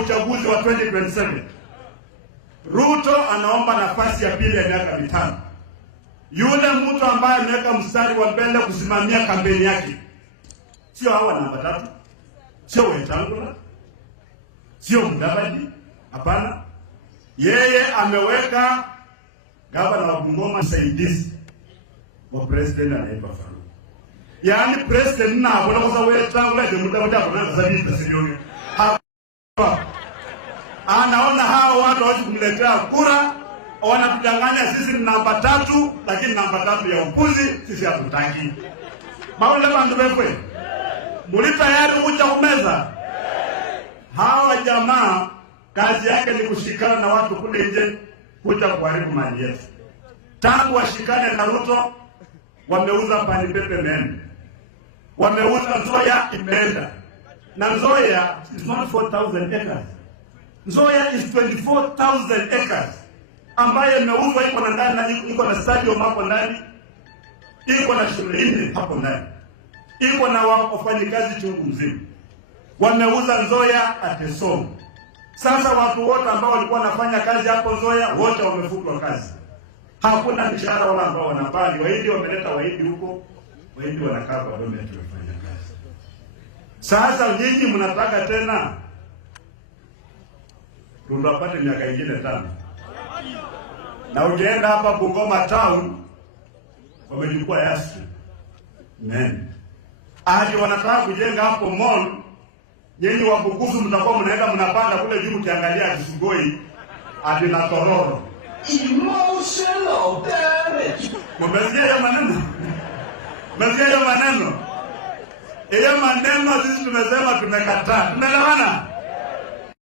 uchaguzi wa 2027. Ruto anaomba nafasi ya pili ya miaka 5. Yule mtu ambaye ameweka mstari wa mbele kusimamia kampeni yake sio hawa namba 3, sio Wetangula, sio Mudavadi, hapana. Yeye ameweka gavana wa Bungoma msaidizi wa president anaitwa Faruku. Yaani president na hapo kwa sababu Wetangula ndio Mudavadi hapo zaidi president. Anaona hao watu hawezi kumletea kura, wanatudanganya sisi ni namba 3, lakini namba 3 ya upuzi sisi hatutaki. Maule bandu wewe. Muli tayari kuja kumeza? Hawa jamaa kazi yake ni kushikana na watu kule nje kuja kuharibu mali yetu. Tangu washikane na Ruto wameuza pani pepe men. Wameuza Nzoia imeenda. Na Nzoia is not 4,000 acres. Nzoia is 24,000 acres. Ambaye imeuzwa iko na ndani, iko na stadium hapo ndani. Iko na shule hapo ndani. Iko na wafanyikazi chungu mzima. Wameuza Nzoia atesomo. Sasa watu wote ambao walikuwa wanafanya kazi hapo Nzoia wote wamefutwa kazi. Hakuna mshahara wala ambao wanapali. Wahindi wameleta wahindi huko. Wahindi wanakaa kwa dome tunafanya kazi. Sasa nyinyi mnataka tena tunapata miaka ingine 5. Na ukienda hapa Bungoma town wamechukua Yasi. Hadi wanataka kujenga hapo mall. Nyinyi wa Bukusu mtakuwa mnaenda mnapanda kule juu ukiangalia Kisugoi hadi na Tororo. Emotional damage. Mmesikia hiyo maneno? Mmesikia hiyo maneno? Hiyo maneno sisi tumesema tumekataa. Tumeelewana?